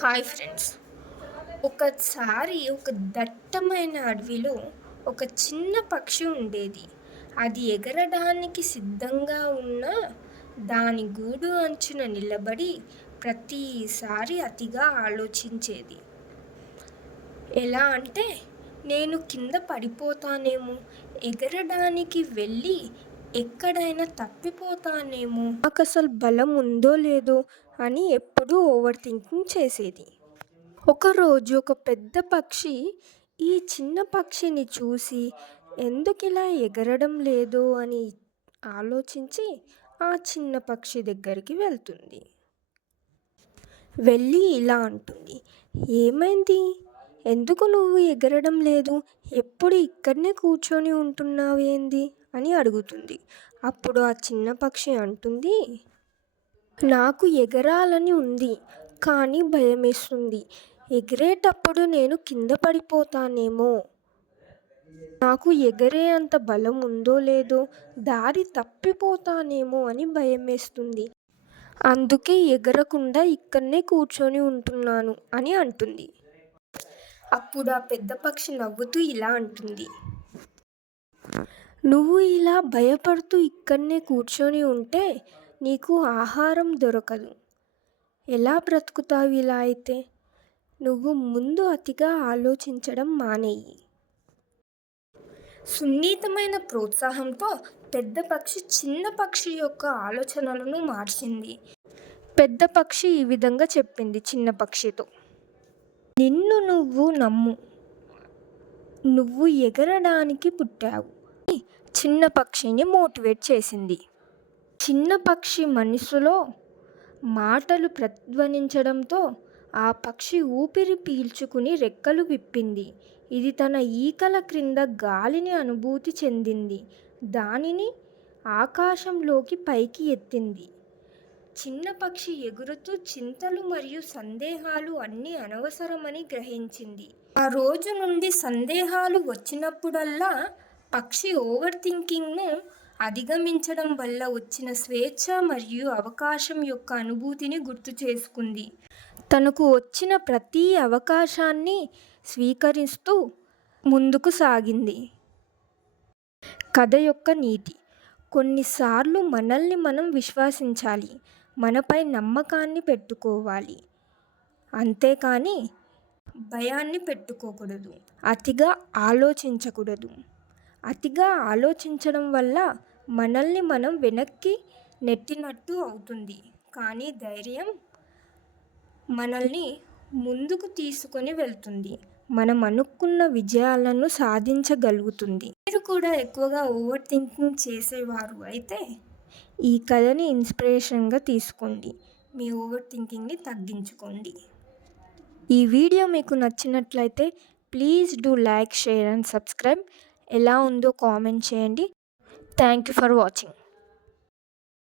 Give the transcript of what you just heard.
Hi friends. ఒకసారి ఒక దట్టమైన అడవిలో ఒక చిన్న పక్షి ఉండేది. అది ఎగరడానికి సిద్ధంగా ఉన్న దాని గూడు అంచున నిలబడి ప్రతిసారి అతిగా ఆలోచించేది. ఎలా అంటే, నేను కింద పడిపోతానేమో, ఎగరడానికి వెళ్ళి ఎక్కడైనా తప్పిపోతానేమో, నాకు అసలు బలం ఉందో లేదో అని ఎప్పుడూ ఓవర్ థింకింగ్ చేసేది. ఒకరోజు ఒక పెద్ద పక్షి ఈ చిన్న పక్షిని చూసి ఎందుకిలా ఎగరడం లేదో అని ఆలోచించి ఆ చిన్న పక్షి దగ్గరికి వెళ్తుంది. వెళ్ళి ఇలా అంటుంది, ఏమైంది, ఎందుకు నువ్వు ఎగరడం లేదు, ఎప్పుడు ఇక్కడనే కూర్చొని ఉంటున్నావేంది అని అడుగుతుంది. అప్పుడు ఆ చిన్న పక్షి అంటుంది, నాకు ఎగరాలని ఉంది, కానీ భయమేస్తుంది. ఎగిరేటప్పుడు నేను కింద పడిపోతానేమో, నాకు ఎగరే అంత బలం ఉందో లేదో, దారి తప్పిపోతానేమో అని భయమేస్తుంది. అందుకే ఎగరకుండా ఇక్కడనే కూర్చొని ఉంటున్నాను అని అంటుంది. అప్పుడు ఆ పెద్ద పక్షి నవ్వుతూ ఇలా అంటుంది, నువ్వు ఇలా భయపడుతూ ఇక్కడనే కూర్చొని ఉంటే నీకు ఆహారం దొరకదు. ఎలా బ్రతుకుతావు ఇలా అయితే? నువ్వు ముందు అతిగా ఆలోచించడం మానేయి. సున్నితమైన ప్రోత్సాహంతో పెద్ద పక్షి చిన్న పక్షి యొక్క ఆలోచనలను మార్చింది. పెద్ద పక్షి ఈ విధంగా చెప్పింది చిన్న పక్షితో, నిన్ను నువ్వు నమ్ము, నువ్వు ఎగరడానికి పుట్టావు. చిన్న పక్షిని మోటివేట్ చేసింది. చిన్న పక్షి మనసులో మాటలు ప్రతిధ్వనించడంతో ఆ పక్షి ఊపిరి పీల్చుకుని రెక్కలు విప్పింది. ఇది తన ఈకల క్రింద గాలిని అనుభూతి చెందింది. దానిని ఆకాశంలోకి పైకి ఎత్తింది. చిన్న పక్షి ఎగురుతూ చింతలు మరియు సందేహాలు అన్నీ అనవసరమని గ్రహించింది. ఆ రోజు నుండి సందేహాలు వచ్చినప్పుడల్లా పక్షి ఓవర్ థింకింగ్ను అధిగమించడం వల్ల వచ్చిన స్వేచ్ఛ మరియు అవకాశం యొక్క అనుభూతిని గుర్తు చేసుకుంది. తనకు వచ్చిన ప్రతి అవకాశాన్ని స్వీకరిస్తూ ముందుకు సాగింది. కథ యొక్క నీతి: కొన్నిసార్లు మనల్ని మనం విశ్వసించాలి, మనపై నమ్మకాన్ని పెట్టుకోవాలి, అంతేకాని భయాన్ని పెట్టుకోకూడదు. అతిగా ఆలోచించకూడదు. అతిగా ఆలోచించడం వల్ల మనల్ని మనం వెనక్కి నెట్టినట్టు అవుతుంది, కానీ ధైర్యం మనల్ని ముందుకు తీసుకొని వెళ్తుంది, మనం అనుకున్న విజయాలను సాధించగలుగుతుంది. మీరు కూడా ఎక్కువగా ఓవర్ థింకింగ్ చేసేవారు అయితే ఈ కథని ఇన్స్పిరేషన్గా తీసుకోండి, మీ ఓవర్ థింకింగ్ని తగ్గించుకోండి. ఈ వీడియో మీకు నచ్చినట్లయితే please do like, share and subscribe. ఎలా ఉందో కామెంట్ చేయండి. Thank you for watching.